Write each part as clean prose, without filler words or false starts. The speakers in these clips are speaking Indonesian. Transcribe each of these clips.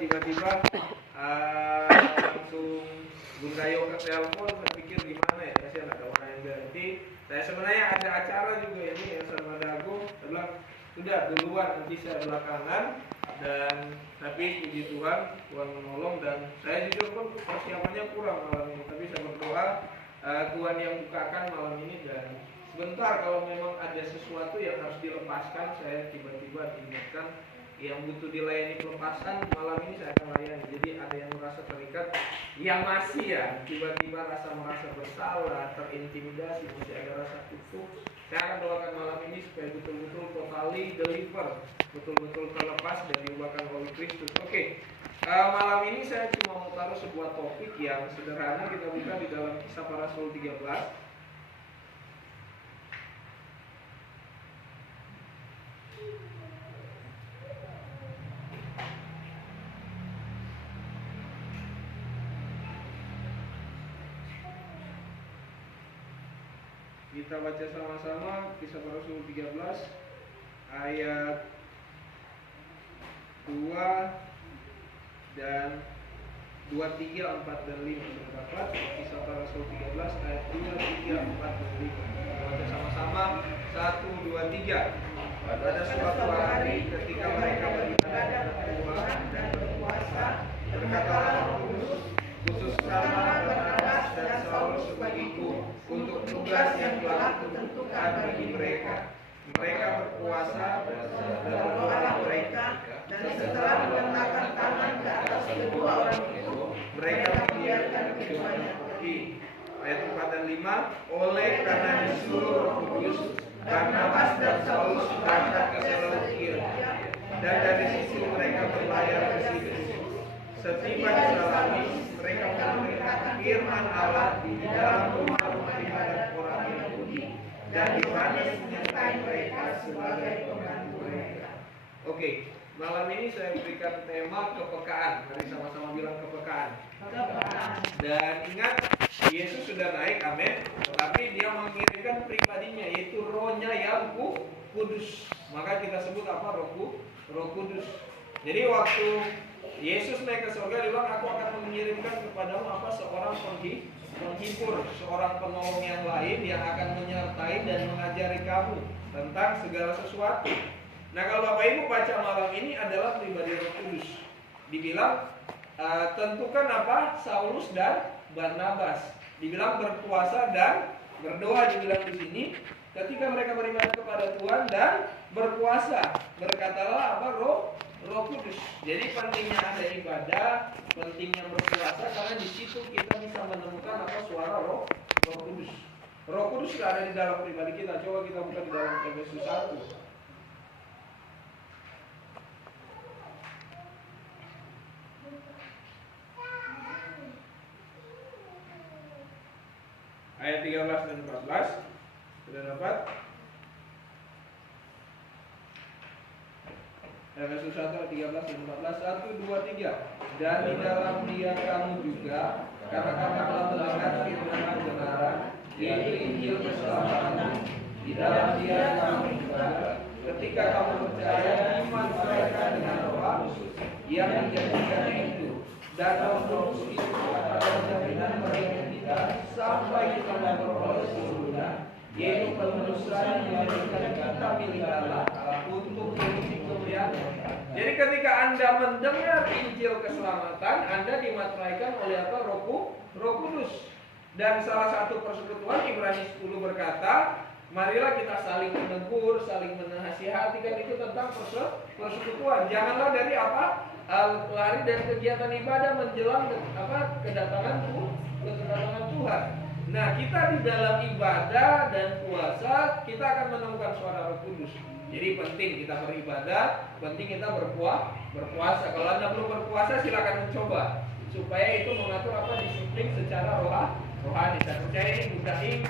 tiba-tiba langsung Bunda Yoga telepon, saya pikir gimana ya, kasihan ada orang yang ganti. Saya sebenarnya ada acara juga ini yang sama Dago, saya bilang sudah duluan nanti saya belakangan, dan tapi puji Tuhan, Tuhan menolong, dan saya jujur pun persiapannya kurang malam ini, tapi saya berdoa Tuhan yang bukakan malam ini. Dan sebentar kalau memang ada sesuatu yang harus dilepaskan, saya tiba-tiba diingatkan yang butuh dilayani pelepasan, malam ini saya akan layani. Jadi ada yang merasa terikat, yang masih ya tiba-tiba merasa bersalah, terintimidasi, masih ada rasa kutuk, saya akan doakan malam ini supaya betul-betul totally deliver, betul-betul terlepas dan diubahkan oleh Kristus. Oke. Malam ini saya cuma mau taruh sebuah topik yang sederhana. Kita buka di dalam Kisah Para Rasul 13. Kita baca sama-sama Kisah Para Rasul 13 ayat 2 dan 2, 3, 4, dan 5. Dapat Kisah Para Rasul 13 ayat 2, 3, 4, dan 5. Kita baca sama-sama 1, 2, 3. Pada suatu hari ketika mereka beribadah kepada Tuhan dan berpuasa, berkatalah Roh Kudus, khususkanlah Barnabas dan Saulus sebagiku untuk tugas yang telah kutentukan bagi mereka. Mereka berpuasa dan berdoalah mereka, dan setelah meletakkan tangan ke atas kedua orang itu, mereka membiarkan keduanya pergi. Ayat 4 dan 5. Oleh karena disuruh Roh Kudus, Barnabas dan Saulus berangkat ke Seleukia, dan dari situ mereka berlayar ke Sidon. Setiba di Salamis, mereka memberitakan firman Allah di dalam rumah-rumah ibadat orang Yahudi, dan Yohanes menyertai mereka sebagai pembantu mereka. Oke, malam ini saya berikan tema kepekaan. Mari sama-sama bilang kepekaan. Dan ingat, Yesus sudah naik, amin. Tetapi dia mengirimkan pribadinya, yaitu rohnya yang kudus. Maka kita sebut apa? Roh Kudus. Jadi waktu Yesus naik ke surga, dia bilang, aku akan mengirimkan kepadamu seorang penghibur, seorang penolong yang lain yang akan menyertai dan mengajari kamu tentang segala sesuatu. Nah, kalau Bapak Ibu baca malam ini adalah pribadi Roh Kudus. Dibilang tentukan Saulus dan Barnabas. Dibilang berpuasa dan berdoa, dibilang di sini ketika mereka beribadah kepada Tuhan dan berpuasa, berkatalah Roh Kudus. Jadi pentingnya ada ibadah, pentingnya berpuasa, karena di situ kita bisa menemukan suara Roh Kudus. Roh Kudus sudah ada di dalam pribadi kita. Coba kita buka di dalam Efesus 1. Ayat 13 dan 14. Sudah dapat? Efesus 1 ayat 13 dan 14. 1, 2, 3. Dan di dalam dia kamu juga, karena kamu telah mendengar firman kebenaran, yaitu Injil keselamatan. Di dalam dia kamu juga, ketika kamu percaya, iman mereka dengan Roh Kudus yang dijanjikannya itu, dan Roh Kudus itu adalah jaminan bagi kita sampai kita memperoleh surga, yaitu penerusan yang menjadikan kita milik Allah untuk hidup kemuliaan. Jadi ketika Anda mendengar Injil keselamatan, Anda dimateraikan oleh Roh Kudus. Dan salah satu persekutuan Ibrani 10 berkata, marilah kita saling menegur, saling menasihati, kan itu tentang persekutuan. Janganlah dari lari dari kegiatan ibadah menjelang kedatangan Tuhan. Nah, kita di dalam ibadah dan puasa, kita akan menemukan suara Roh Kudus. Jadi penting kita beribadah, penting kita berpuasa. Kalau Anda belum berpuasa, silakan mencoba supaya itu mengatur disiplin secara rohani. Saya percaya ini Bunda Ing,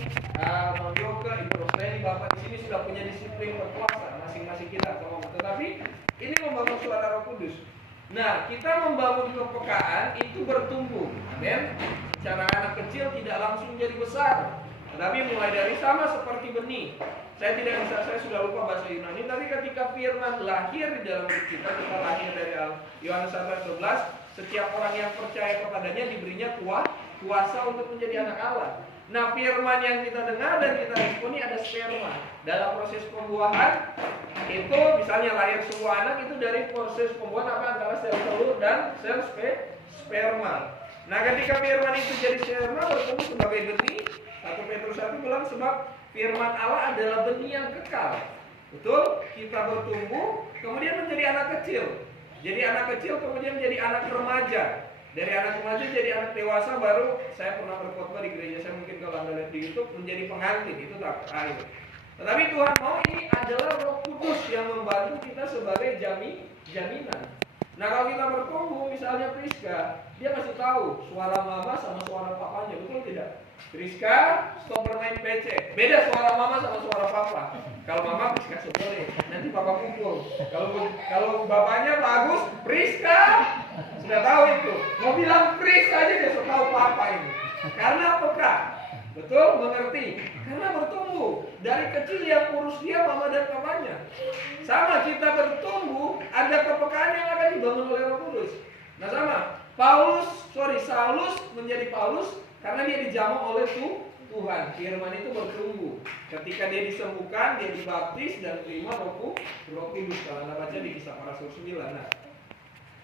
Mam Yoga, Ibu Rosleni, Bapak di sini sudah punya disiplin berpuasa masing-masing kita. Tetapi ini membangun suara Roh Kudus. Nah, kita membangun kepekaan itu bertumbuh. Amin. Cara anak kecil tidak langsung jadi besar. Tetapi mulai dari sama seperti benih. Saya sudah lupa bahasa Yunani. Tapi ketika firman lahir di dalam hidup kita lahir dari Yohanes 1:12, setiap orang yang percaya kepadanya diberinya kuasa untuk menjadi anak Allah. Nah, firman yang kita dengar dan kita responi ada sperma. Dalam proses pembuahan itu misalnya lahir sebuah anak itu dari proses pembuahan antara sel telur dan sel sperma. Nah, ketika firman itu jadi sperma bertumbuh sebagai benih, 1 Petrus 1 bilang sebab firman Allah adalah benih yang kekal. Betul? Kita bertumbuh kemudian menjadi anak kecil. Jadi anak kecil kemudian menjadi anak remaja. Dari anak remaja jadi anak dewasa, baru saya pernah berkhotbah di gereja saya, mungkin kalau Anda lihat di YouTube, menjadi pengantin. Itu tahap akhir. Tetapi Tuhan mau ini adalah Roh Kudus yang membantu kita sebagai jaminan. Nah, kalau kita bertumbuh, misalnya Priska, dia masih tahu suara mama sama suara papanya, betul tidak? Priska, stop bermain PC. Beda suara mama sama suara papa. Kalau mama Priska boleh, nanti papa pukul. Kalau bapaknya bagus, Priska sudah tahu itu. Mau bilang Priska aja dia sudah tahu papa ini. Karena peka. Betul, mengerti. Karena bertumbuh. Dari kecil yang urus dia mama dan papanya. Sama kita bertumbuh, ada kepekaan yang akan dibangun oleh Roh Kudus. Nah, sama. Saulus menjadi Paulus karena dia dijamah oleh Tuhan. Firman itu bertumbuh. Ketika dia disembuhkan, dia dibaptis dan terima Roh Kudus. Kalau Anda baca di Kisah Para Rasul 9. Nah,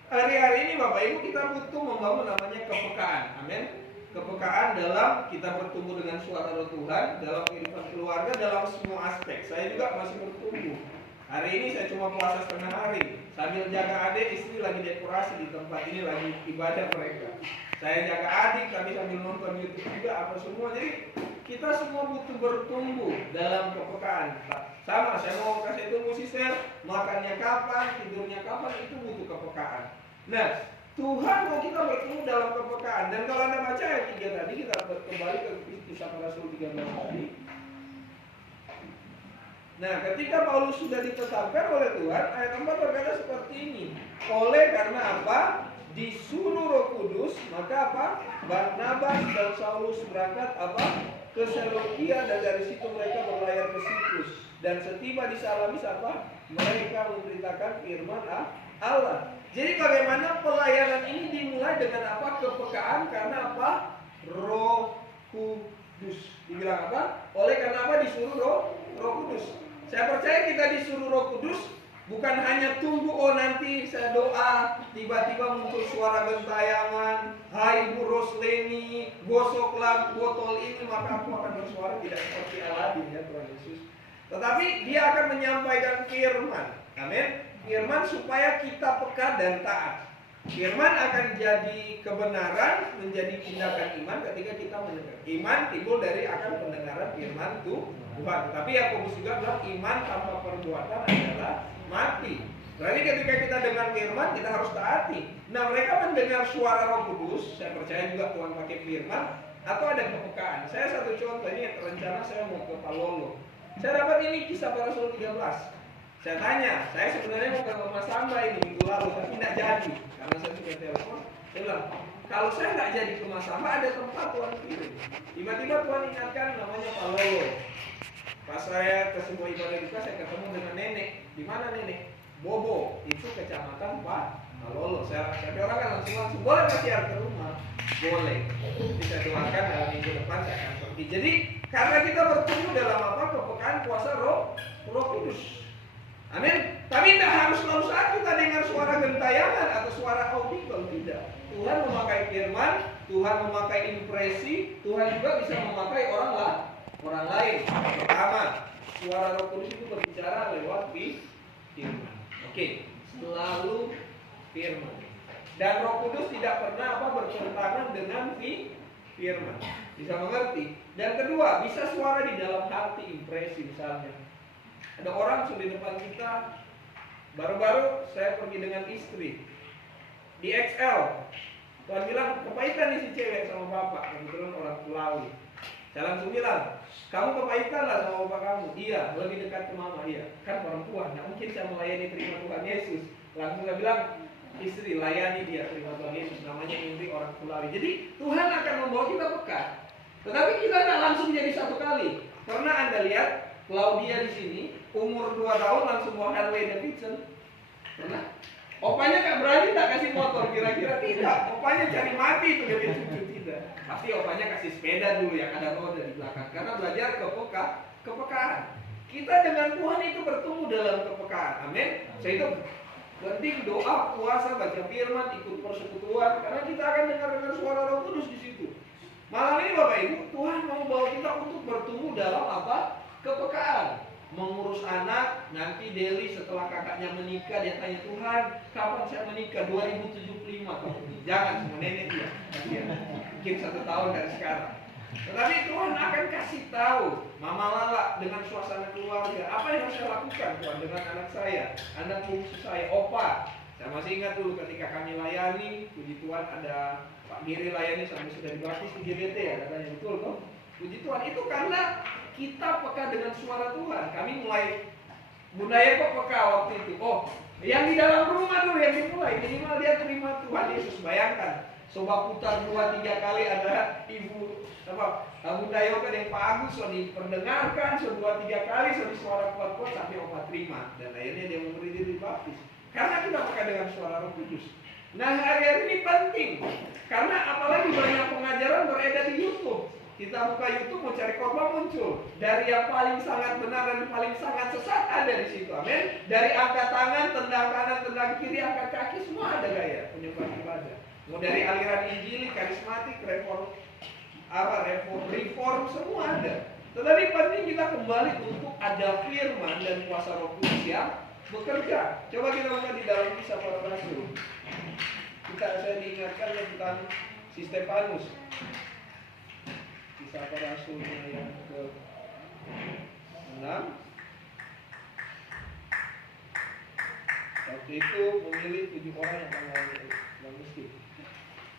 hari-hari ini Bapak Ibu kita butuh membangun namanya kepekaan. Amin. Kepekaan dalam kita bertumbuh dengan suara Roh Tuhan, dalam kehidupan keluarga, dalam semua aspek. Saya juga masih bertumbuh. Hari ini saya cuma puasa setengah hari. Sambil jaga adik, istri lagi dekorasi di tempat ini, lagi ibadah mereka. Saya jaga adik, kami sambil nonton YouTube juga, apa semua. Jadi kita semua butuh bertumbuh dalam kepekaan. Sama, saya mau kasih tunggu sister, makannya kapan, tidurnya kapan, itu butuh kepekaan. Nah, Tuhan mau kita bertumbuh dalam kepekaan. Dan kalau Anda baca ayat 3 tadi, kita kembali ke Kisah Para Rasul 13 tadi. Nah, ketika Paulus sudah ditetapkan oleh Tuhan, ayat 4 berkata seperti ini. Oleh karena apa? Disuruh Roh Kudus, maka apa? Barnabas dan Saulus berangkat apa? Ke Seleukia, dan dari situ mereka berlayar ke Siprus. Dan setiba di Salamis apa? Mereka memberitakan firman Allah. Jadi bagaimana pelayanan ini dimulai dengan apa? Kepekaan, karena apa? Roh Kudus. Dibilang apa? Oleh karena apa? Disuruh Roh Kudus. Saya percaya kita disuruh Roh Kudus bukan hanya tunggu, oh nanti saya doa, tiba-tiba muncul suara gentayangan, hai Bu Rosleni, gosoklah botol ini maka aku akan bersuara, tidak seperti Aladin ya Tuhan Yesus. Tetapi dia akan menyampaikan firman. Amin. Firman supaya kita peka dan taat. Firman akan jadi kebenaran, menjadi tindakan iman ketika kita mendengar. Iman timbul dari akan pendengaran firman Tuhan. Tapi Yakobus juga bilang iman tanpa perbuatan adalah mati. Berarti ketika kita dengar firman, kita harus taati. Nah, mereka mendengar suara Roh Kudus. Saya percaya juga Tuhan pakai firman atau ada kepekaan. Saya satu contoh, ini rencana saya mau ke Palolo. Saya dapat ini Kisah Para Rasul 13. Saya tanya, saya sebenarnya mau ke Rumah Samba ini minggu lalu, tapi tidak jadi karena saya sudah telepon. Saya bilang, kalau saya nggak jadi ke Rumah Samba, ada tempat Tuhan kirim. Tiba-tiba Tuhan ingatkan namanya Palolo. Pas saya ke sebuah ibadah duka, saya ketemu dengan nenek. Di mana nenek? Bobo, itu kecamatan Palolo. Saya orang kan langsung boleh Mas Yar ke rumah? Boleh. Bisa doakan dalam minggu depan saya akan pergi. Jadi karena kita bertumbuh dalam apa? Kepekaan kuasa Roh Kudus. Amin. Tapi tidak harus selalu saat kita dengar suara gentayangan atau suara audible, tidak. Tuhan memakai firman, Tuhan memakai impresi, Tuhan juga bisa memakai orang lain. Pertama, suara Roh Kudus itu berbicara lewat firman. Oke, selalu firman. Dan Roh Kudus tidak pernah bertentangan dengan firman. Bisa mengerti. Dan kedua, bisa suara di dalam hati, impresi misalnya. Ada orang sudah di depan kita. Baru-baru saya pergi dengan istri di XL. Tuhan bilang, kepahitan nih si cewek sama bapak. Kebetulan orang Pulau. Saya langsung bilang, kamu kepahitan lah sama bapak kamu. Iya, lebih dekat ke mama. Iya, kan perempuan. Nah, mungkin saya melayani terima Tuhan Yesus. Langsung saya bilang, istri layani dia terima Tuhan Yesus. Namanya Indri, orang Pulau. Jadi Tuhan akan membawa kita peka. Tetapi kita tidak langsung jadi satu kali. Karena Anda lihat Claudia di sini umur 2 tahun langsung mau Harley Davidson. Pernah? Opanya gak berani tak kasih motor, kira-kira tidak. Opanya cari mati itu demi cucu tidak. Pasti opanya kasih sepeda dulu yang ada roda di belakang. Karena belajar kepekaan. Kita dengan Tuhan itu bertumbuh dalam kepekaan. Amin. Saya itu penting doa, puasa, baca firman, ikut persekutuan. Karena kita akan dengar suara Roh Kudus di situ. Malam ini Bapak Ibu, Tuhan mau bawa kita untuk bertumbuh dalam apa? Kepekaan. Mengurus anak, nanti Deli setelah kakaknya menikah dia tanya, Tuhan kapan saya menikah? 2075. Jangan, semua nenek dia. Mungkin 1 tahun dari sekarang. Tetapi Tuhan akan kasih tahu Mama Lala dengan suasana keluarga, apa yang harus saya lakukan Tuhan dengan anak saya, anak bungsu saya, Opa. Saya masih ingat dulu ketika kami layani, puji Tuhan ada Pak Giri layani sampai sudah dibaptis di GBT ya, katanya betul toh. Puji Tuhan, itu karena kita peka dengan suara Tuhan. Kami mulai budaya kok peka waktu itu. Oh, yang di dalam rumah dulu yang dimulai, minimal dia terima Tuhan Yesus. Bayangkan, coba putar 2-3 kali ada ibu Bunda Yoga yang Pak Agus so diperdengarkan, so 2-3 kali so di suara kuat-kuat sampai Opa terima. Dan akhirnya dia memberi diri baptis. Karena kita peka dengan suara Roh Kudus. Nah, hari-hari ini penting. Karena apalagi banyak pengajaran beredar di YouTube. Kita buka YouTube mau cari khotbah muncul. Dari yang paling sangat benar dan paling sangat sesat ada di situ. Amin. Dari angkat tangan, tendang kanan, tendang kiri, angkat kaki, semua ada gaya penyembah ibadah. Mau dari aliran Injili, karismatik, reform, semua ada. Tetapi penting kita kembali untuk ada firman dan kuasa Roh Kudus yang bekerja. Coba kita lihat di dalam Kisah Para Rasul. Saya diingatkan tentang si Stefanus. Kisah Para Rasulnya yang ke-6. Waktu itu memilih 7 orang yang mengalami miskin.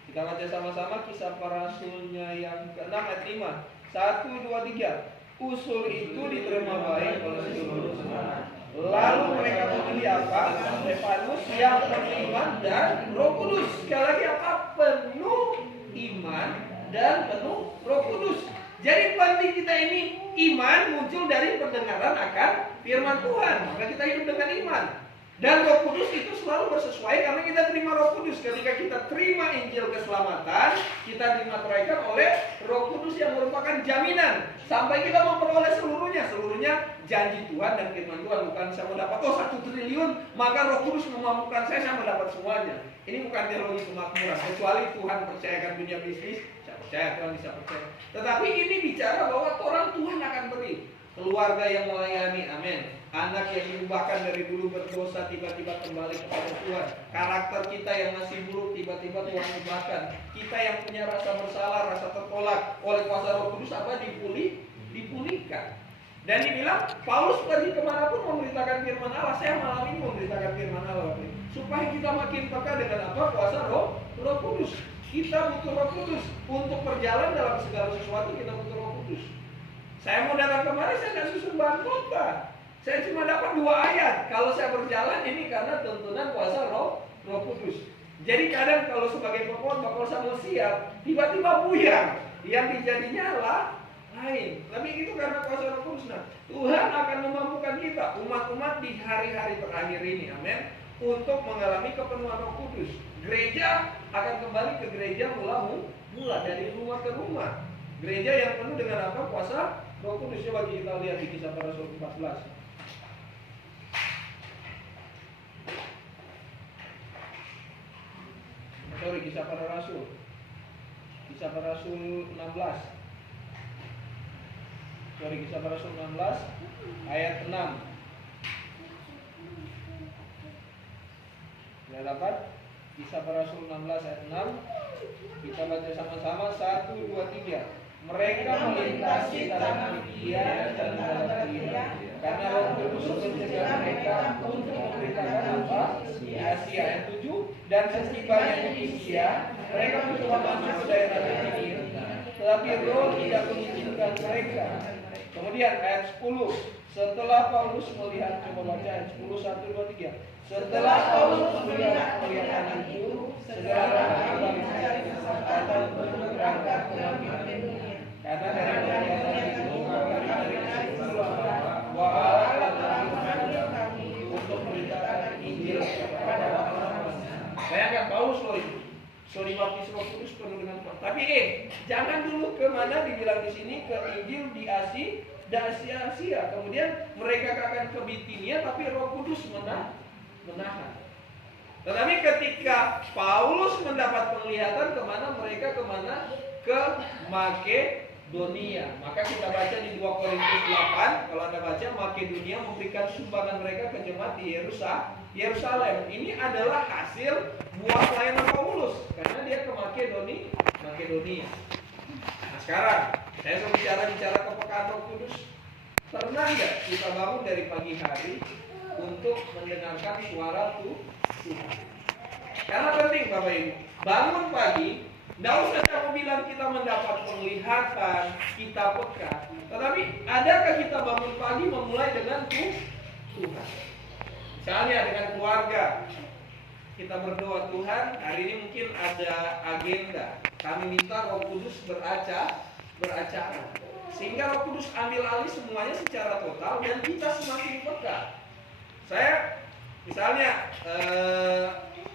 Kita baca sama-sama Kisah Para Rasulnya yang ke-6 ayat 5. 1, 2, 3. Usul itu diterima baik oleh seluruh jemaat. Lalu mereka memilih apa? Stefanus yang penuh iman dan Roh Kudus. Sekali lagi apa? Penuh iman dan penuh Roh Kudus. Jadi penting kita ini iman muncul dari pendengaran akan firman Tuhan. Maka kita hidup dengan iman. Dan Roh Kudus itu selalu bersesuaian karena kita terima Roh Kudus. Ketika kita terima Injil keselamatan, kita dimateraikan oleh Roh Kudus yang merupakan jaminan sampai kita memperoleh seluruhnya. Seluruhnya janji Tuhan dan firman Tuhan. Bukan saya mau dapat 1 triliun, maka Roh Kudus memampukan saya mendapat semuanya. Ini bukan teologi kemakmuran. Kecuali Tuhan percayakan dunia bisnis, saya percaya Tuhan bisa percaya. Tetapi ini bicara bahwa orang Tuhan akan beri. Keluarga yang melayani, amin. Anak yang diubahkan dari dulu berdosa tiba-tiba kembali kepada Tuhan. Karakter kita yang masih buruk tiba-tiba Tuhan ubahkan. Kita yang punya rasa bersalah, rasa tertolak oleh kuasa Roh Kudus apa dipulihkan. Dan dibilang Paulus pergi kemanapun memberitakan firman Allah. Saya malam ini memberitakan firman Allah supaya kita makin peka dengan apa? Kuasa Roh Kudus. Kita butuh Roh Kudus untuk berjalan dalam segala sesuatu. Kita butuh Roh Kudus. Saya mau datang kemari, saya nggak susun bahan khotbah. Saya cuma dapat 2 ayat. Kalau saya berjalan ini karena tuntunan kuasa Roh Kudus. Jadi kadang kalau sebagai pengkhotbah kalau saya mau siap, tiba-tiba buyar. Yang dijadinya lah lain. Tapi itu karena kuasa Roh Kudus. Nah, Tuhan akan memampukan kita, umat-umat di hari-hari terakhir ini, amin, untuk mengalami kepenuhan Roh Kudus. Gereja akan kembali ke gereja mula dari rumah ke rumah. Gereja yang penuh dengan apa? Kuasa Roh Kudus. Coba kita lihat di Kisah Para Rasul 14. Kisah Para Rasul. Kisah Para Rasul 16. Kisah Para Rasul 16 ayat 6. Ya dapat? Kisah Para Rasul 16 ayat 6. Kita baca sama-sama 1, 2, 3. Mereka melintasi tanah Lidia dan Galatia karena Roh Kudus mencegah mereka untuk memberitakan apa? Di Asia ayat 7. Dan setibanya di Asia, mereka mencoba masuk ke daerah Bithnia, tetapi Roh tidak mengizinkan mereka. Kemudian ayat 10. Setelah Paulus melihat, coba baca ayat 10, 1, 2, 3. Setelah Paulus melihat hal itu, segera kembali mencari kesempatan untuk berangkat ke Makedonia. Karena So dibaptis Roh Kudus penuh dengan kuat. Tapi jangan dulu kemana dibilang di sini, ke Injil di Asia. Kemudian mereka akan ke Bitinia, tapi Roh Kudus menahan. Tetapi ketika Paulus mendapat penglihatan kemana mereka ke Makedonia. Maka kita baca di 2 Korintus 8, kalau Anda baca, Makedonia memberikan sumbangan mereka ke jemaat di Yerusalem. Ini adalah hasil buah pelayanan Paulus karena dia ke Makedonia. Nah, sekarang saya mau bicara kepekaan Roh Kudus. Pernah nggak kita bangun dari pagi hari untuk mendengarkan suara Tuhan? Karena penting Bapak Ibu, bangun pagi. Tidak usah kamu bilang kita mendapat penglihatan, kita peka. Tetapi adakah kita bangun pagi memulai dengan Tuhan? Misalnya dengan keluarga, kita berdoa, Tuhan hari ini mungkin ada agenda. Kami minta Roh Kudus beracara. Sehingga Roh Kudus ambil alih semuanya secara total dan kita semakin peka. Saya misalnya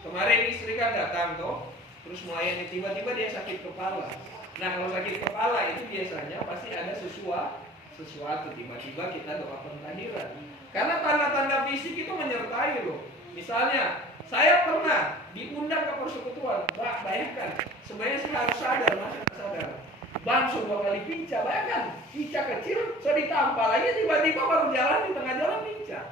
kemarin istri kan datang terus melayani, tiba-tiba dia sakit kepala. Nah kalau sakit kepala itu biasanya pasti ada sesuatu. Tiba-tiba kita doa pentahiran. Karena tanda-tanda fisik itu menyertai loh. Misalnya saya pernah diundang ke persekutuan. Bayangkan, sebenarnya saya harus sadar, masa nggak sadar. Ban 2 kali pincah, bayangkan, pincah kecil, so ditampal aja tiba-tiba baru jalan, di tengah jalan pincah.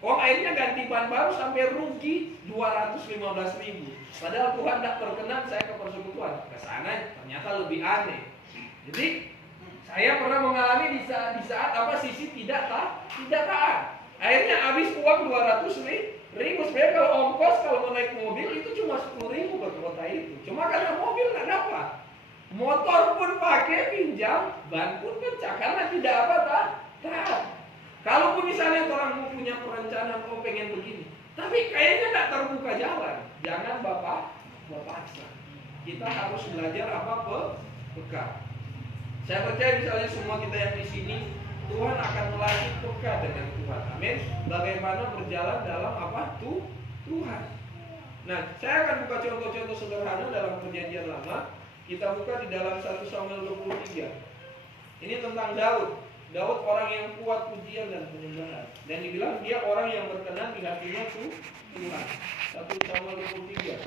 Akhirnya ganti ban baru sampai rugi 215.000. Padahal Tuhan tidak berkenan saya ke persekutuan. Ke sana ternyata lebih aneh. Jadi saya pernah mengalami di saat sisi tidak taat. Akhirnya habis uang 200.000. Sebenarnya kalau ongkos kalau mau naik mobil itu cuma 10.000 buat kota itu. Cuma karena mobil nggak dapat. Motor pun pakai pinjam, ban pun pecah karena tidak taat. Kalaupun misalnya orang mau punya perencanaan, pengen begini, tapi kayaknya tidak terbuka jalan, jangan Bapak paksa. Kita harus belajar peka. Saya percaya misalnya semua kita yang di sini, Tuhan akan melatih peka dengan Tuhan. Amin. Bagaimana berjalan dalam Tuhan. Nah, saya akan buka contoh-contoh sederhana dalam Perjanjian Lama. Kita buka di dalam 1 Samuel 23. Ini tentang Daud. Daud orang yang kuat pujian dan penyembahan. Dan dibilang dia orang yang berkenan di hatinya Tuhan. 1 Samuel 23.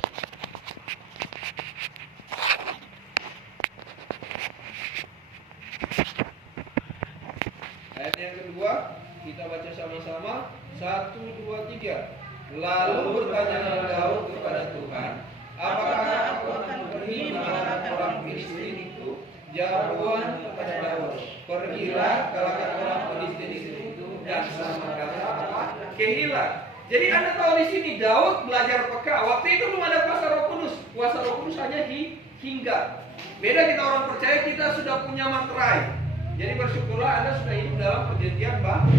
Ayat yang kedua kita baca sama-sama. 1, 2, 3. Lalu bertanyalah Daud kepada Tuhan, apakah aku akan pergi mengalahkan orang Filistin itu? Jawab Tuhan kepada Daud, pergilah kalahkan orang Filistin itu dan selamatkanlah Keila. Jadi Anda tahu di sini Daud belajar peka. Waktu itu belum ada kuasa Roh Kudus. Kuasa Roh Kudus hanya hingga. Beda kita orang percaya, kita sudah punya materai. Jadi bersyukurlah Anda sudah hidup dalam perjanjian baru.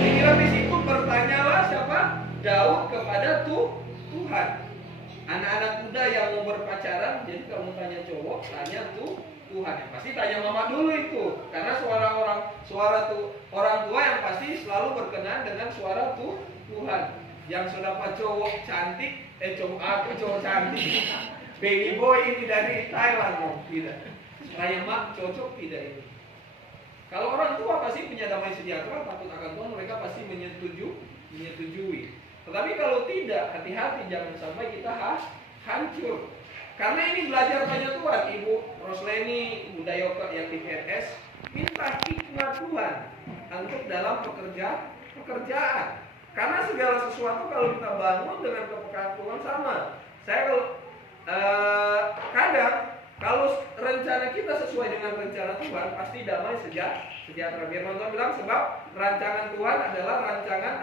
Dibilang di situ bertanyalah siapa? Daud kepada Tuhan. Anak-anak muda yang mau berpacaran, jadi kalau mau tanya cowok, tanya Tuhan. Yang pasti tanya mama dulu itu, karena suara orang tua yang pasti selalu berkenan dengan suara Tuhan. Yang sudah dapat cowok cantik, cowok cantik, baby boy ini dari Thailand mau tidak. Supaya mak cocok tidak ini. Kalau orang tua pasti punya damai sejahtera, takut akan Tuhan, mereka pasti menyetujui. Tetapi kalau tidak, hati-hati jangan sampai kita hancur. Karena ini belajar banyak Tuhan. Ibu Rosleni, Ibu Dayoka yang di PNS, minta hikmat Tuhan untuk dalam pekerjaan. Karena segala sesuatu kalau kita bangun dengan kepekaan Tuhan sama. Saya kadang kalau rencana kita sesuai dengan rencana Tuhan, pasti damai sejahtera. Firman Tuhan bilang sebab rancangan Tuhan adalah rancangan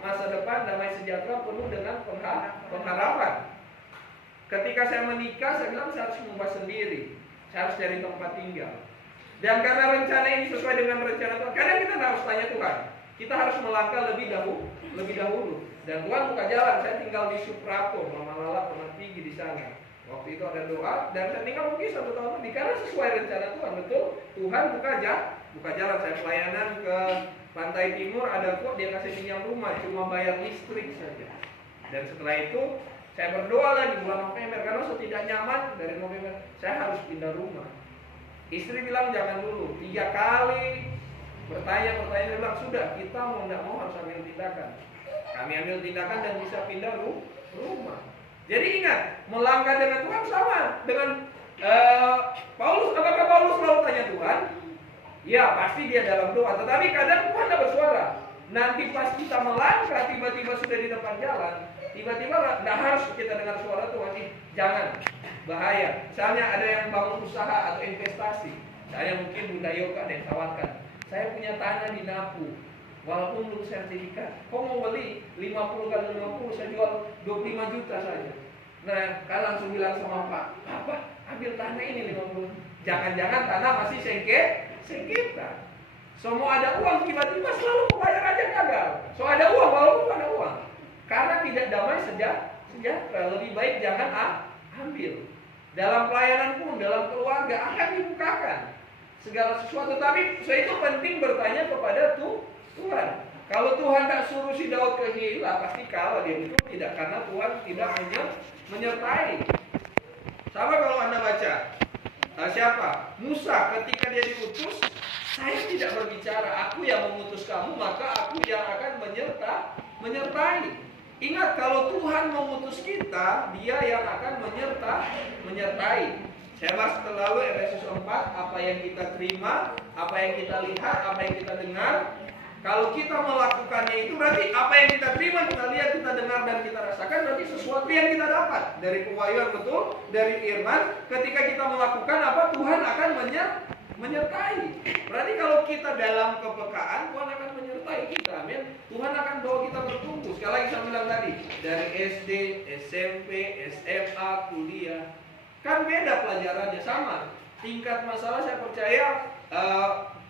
masa depan damai sejahtera penuh dengan pengharapan. Ketika saya menikah, saya bilang saya harus mengubah sendiri. Saya harus cari tempat tinggal. Dan karena rencana ini sesuai dengan rencana Tuhan, kadang kita tidak harus tanya Tuhan. Kita harus melangkah lebih dahulu. Dan Tuhan buka jalan. Saya tinggal di Suprapto, Mama Lala pernah tinggi di sana. Waktu itu ada doa dan saya tinggal mungkin 1 tahun lebih karena sesuai rencana Tuhan. Betul, Tuhan buka jalan. Saya pelayanan ke Pantai Timur, ada kok dia kasih pinjam rumah, cuma bayar listrik saja. Dan setelah itu saya berdoa lagi bulan November karena tidak nyaman dari mobil, saya harus pindah rumah. Istri bilang jangan dulu. 3 kali bertanya, dia bilang sudah, kita mau nggak mau harus ambil tindakan. Kami ambil tindakan dan bisa pindah rumah. Jadi ingat, melangkah dengan Tuhan sama dengan Paulus. Apakah Paulus selalu tanya Tuhan? Ya, pasti dia dalam doa. Tetapi kadang Tuhan tidak bersuara. Nanti pas kita melangkah, tiba-tiba sudah di depan jalan, tiba-tiba nggak harus kita dengar suara Tuhan. Jangan, bahaya. Misalnya ada yang bangun usaha atau investasi. Saya mungkin Bunda Yoka ada yang tawarkan, saya punya tanah di Napu, walaupun belum sertifikat. Kok mau beli 50 kali 50, saya jual 25 juta saja. Nah, kan langsung bilang sama Pak, ambil tanah ini 50. Jangan-jangan tanah masih sengketa. Semua ada uang, tiba-tiba selalu membayar aja gagal. So ada uang, walaupun ada uang. Karena tidak damai sejahtera. Lebih baik jangan ambil. Dalam pelayanan pun, dalam keluarga akan dibukakan segala sesuatu. Tapi so itu penting bertanya kepada Tuhan. Kalau Tuhan tak suruh si Daud ke Hela, pasti kalah dia itu tidak. Karena Tuhan tidak menyertai. Sama kalau Anda baca siapa? Musa ketika dia diutus, saya tidak berbicara, aku yang mengutus kamu, maka aku yang akan menyertai. Ingat, kalau Tuhan mengutus kita, dia yang akan menyertai. Saya bahas terlalu Efesus 4, apa yang kita terima, apa yang kita lihat, apa yang kita dengar. Kalau kita melakukannya itu berarti apa yang kita terima, kita lihat, kita dengar, dan kita rasakan berarti sesuatu yang kita dapat dari pewahyuan betul, dari firman. Ketika kita melakukan apa, Tuhan akan menyertai. Berarti kalau kita dalam kepekaan, Tuhan akan menyertai kita. Amin. Tuhan akan bawa kita bertumbuh. Sekali lagi saya bilang tadi, dari SD, SMP, SMA, kuliah, kan beda pelajarannya. Sama tingkat masalah. Saya percaya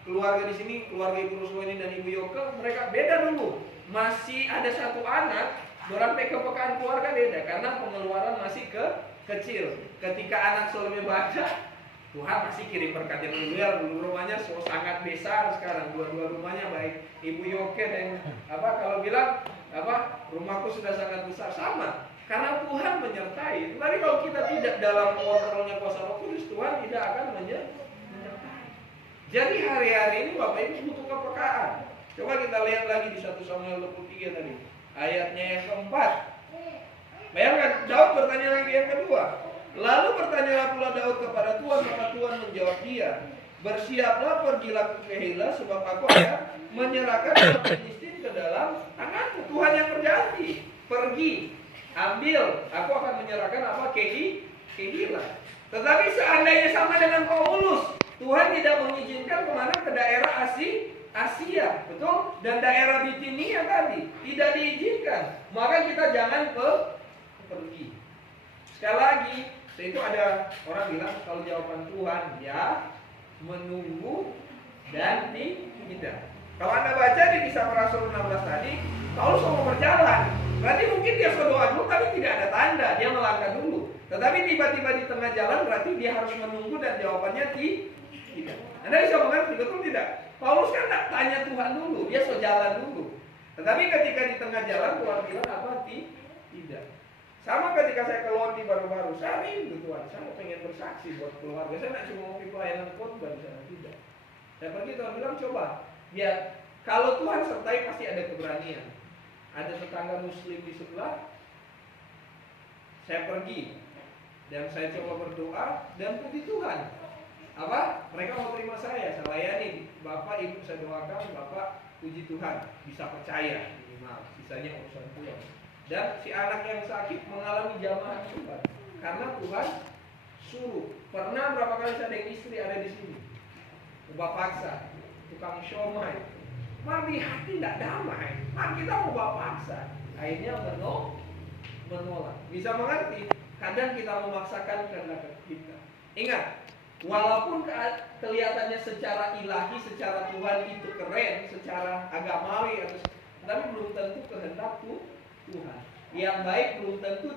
keluarga di sini, keluarga Ibu Ruswani dan Ibu Yoke, mereka beda dulu. Masih ada satu anak, sampai kepekaan keluarga beda karena pengeluaran masih kecil. Ketika anak selesai baca, Tuhan masih kirim berkat yang luar. Dulu rumahnya sangat besar, sekarang dua-dua rumahnya baik Ibu Yoke dan kalau bilang rumahku sudah sangat besar, sama. Karena Tuhan menyertai. Tapi kalau kita tidak dalam kontrolnya kuasa Roh Kudus, Tuhan tidak akan menyertai. Jadi hari-hari ini Bapak Ibu butuh kepekaan. Coba kita lihat lagi di 1 Samuel 23 tadi, ayatnya yang keempat. Bayangkan, Daud bertanya lagi yang kedua. Lalu bertanyalah pula Daud kepada Tuhan, maka Tuhan menjawab dia, bersiaplah, pergilah ke Kehila, sebab aku akan menyerahkan Filistin ke dalam tanganmu. Tuhan yang berjanji, pergi, ambil, aku akan menyerahkan Kehila. Tetapi seandainya sama dengan Paulus, Tuhan tidak mengizinkan kemana, ke daerah Asia, betul? Dan daerah Bitinia tadi tidak diizinkan. Maka kita jangan pergi. Sekali lagi, itu ada orang bilang kalau jawaban Tuhan ya menunggu dan tidak. Kalau Anda baca di Kisah Para Rasul 16 tadi, Paulus mau berjalan. Berarti mungkin dia berdoa dulu, tapi tidak ada tanda, dia melangkah dulu. Tetapi tiba-tiba di tengah jalan, berarti dia harus menunggu dan jawabannya tidak. Anda bisa mengerti, betul tidak? Paulus kan tak tanya Tuhan dulu, dia jalan dulu. Tetapi ketika di tengah jalan, Tuhan bilang apa? Tidak. Sama ketika saya keluar di baru-baru, saya rindu Tuhan, saya mau pengen bersaksi buat keluarga. Saya tidak cuma mau pelayanan khotbah di sana, tidak. Saya pergi, Tuhan bilang coba, biar kalau Tuhan sertai pasti ada keberanian. Ada tetangga Muslim di sebelah, saya pergi dan saya coba berdoa dan puji Tuhan. Mereka mau terima saya layani. Bapak, Ibu, saya doakan, Bapak puji Tuhan, bisa percaya minimal, sisanya urusan Tuhan. Dan si anak yang sakit mengalami jamaah Tuhan karena Tuhan suruh. Pernah berapa kali saya ada istri ada di sini, ubah paksa, tukang siomay, di hati tidak damai, kita mau ubah paksa, akhirnya menolak. Bisa mengerti? Kadang kita memaksakan kehendak kita. Ingat, walaupun kelihatannya secara ilahi, secara Tuhan itu keren, secara agamawi, tapi belum tentu kehendak Tuhan. Yang baik belum tentu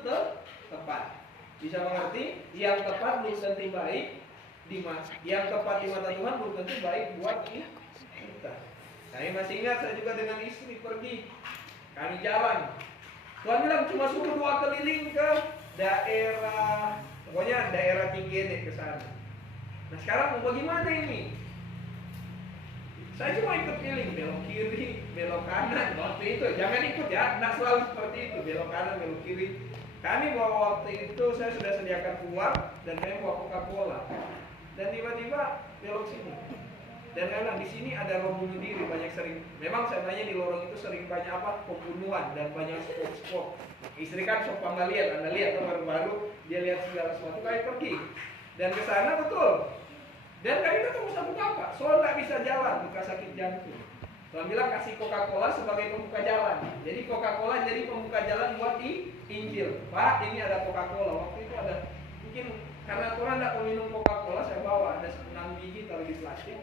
tepat. Bisa mengerti? Yang tepat belum tentu baik yang tepat di mata Tuhan belum tentu baik buat kita. Saya masih ingat, saya juga dengan istri pergi, kami jalan. Tuhan bilang cuma suruh 2 keliling ke daerah, pokoknya Igede ke sana. Nah sekarang mau bagaimana ini? Saya cuma ikut feeling, belok kiri, belok kanan waktu itu. Jangan ikut ya, tidak selalu seperti itu, belok kanan, belok kiri. Kami bawa waktu itu, saya sudah sediakan uang dan kami bawa Coca-Cola. Dan tiba-tiba belok sini. Dan karena di sini ada roh bunuh diri banyak sering. Memang sebenarnya di lorong itu sering banyak apa? Pembunuhan dan banyak spot-spot. Istri kan sopan nggak lihat, Anda lihat baru-baru dia lihat segala sesuatu kayak pergi. Dan ke sana betul. Dan kami ketemu satu bapak, soal nggak bisa jalan, buka sakit jantung. Tuhan bilang kasih Coca-Cola sebagai pembuka jalan. Jadi Coca-Cola jadi pembuka jalan buat Injil. Pak, ini ada Coca-Cola. Waktu itu ada, mungkin karena Tuhan tidak mau minum Coca-Cola, saya bawa ada 6 biji taruh di plastik.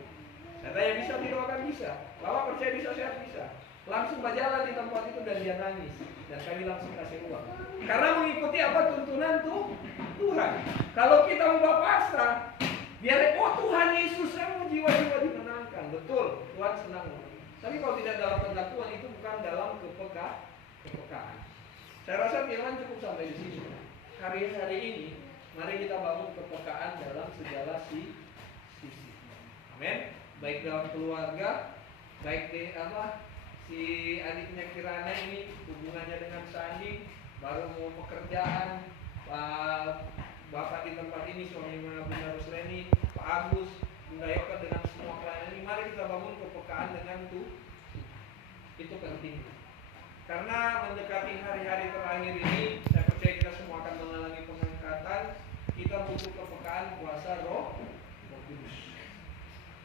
Saya tanya bisa didoakan bisa. Bapak percaya bisa sehat bisa. Langsung berjalan di tempat itu dan dia nangis. Dan kami langsung kasih uang. Karena mengikuti apa tuntunan tuh Tuhan. Kalau kita mau pasrah, biar Tuhan Yesus saya mau jiwa-jiwa dimenangkan. Betul, Tuhan senang. Tapi kalau tidak dalam kehendak Tuhan itu bukan dalam kepekaan. Saya rasa firman cukup sampai di sini. Hari-hari ini mari kita bangun kepekaan dalam segala sisi. Amin. Baik dalam keluarga, baik di si adiknya Kirana ini hubungannya dengan Sandi, baru mau pekerjaan, Bapak di tempat ini suaminya Bunda Rusleni, Pak Agus, Bunda Yoka dengan semua klien ini, mari kita bangun kepekaan dengan itu penting. Karena mendekati hari-hari terakhir ini, saya percaya kita semua akan mengalami pengangkatan. Kita butuh kepekaan kuasa Roh Kudus.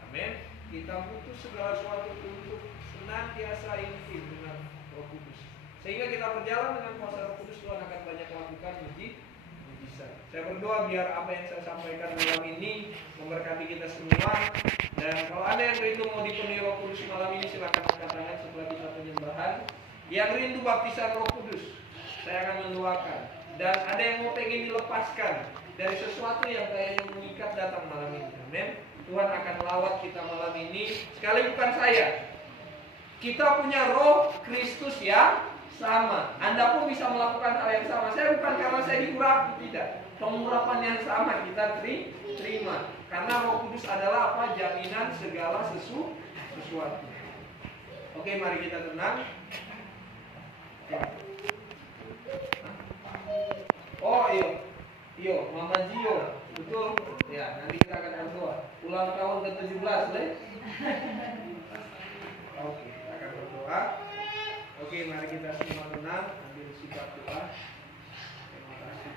Amin. Kita butuh segala sesuatu untuk senantiasa intim dengan Roh Kudus. Sehingga kita berjalan dengan kuasa Roh Kudus, Tuhan akan banyak lakukan mujizat. Saya berdoa biar apa yang saya sampaikan malam ini memberkati kita semua. Dan kalau ada yang rindu mau dipenuhi Roh Kudus malam ini, silakan angkat tangan setelah kita penyembahan. Yang rindu baptisan Roh Kudus, saya akan mendoakan. Dan ada yang mau pengen dilepaskan dari sesuatu yang kayaknya mengikat, datang malam ini. Amin. Tuhan akan lawat kita malam ini. Sekali bukan saya, kita punya Roh Kristus yang sama. Anda pun bisa melakukan hal yang sama. Saya bukan karena saya diurapi, tidak. Pengurapan yang sama kita terima. Karena Roh Kudus adalah apa? Jaminan segala sesuatu. Oke, mari kita tenang. Oh iya, Mama Gio, betul. Ya, nanti kita akan berdoa. Ulang tahun ke-17, deh. Oke, kita akan berdoa. Oke, mari kita semua tenang, ambil sikap doa. Terima kasih.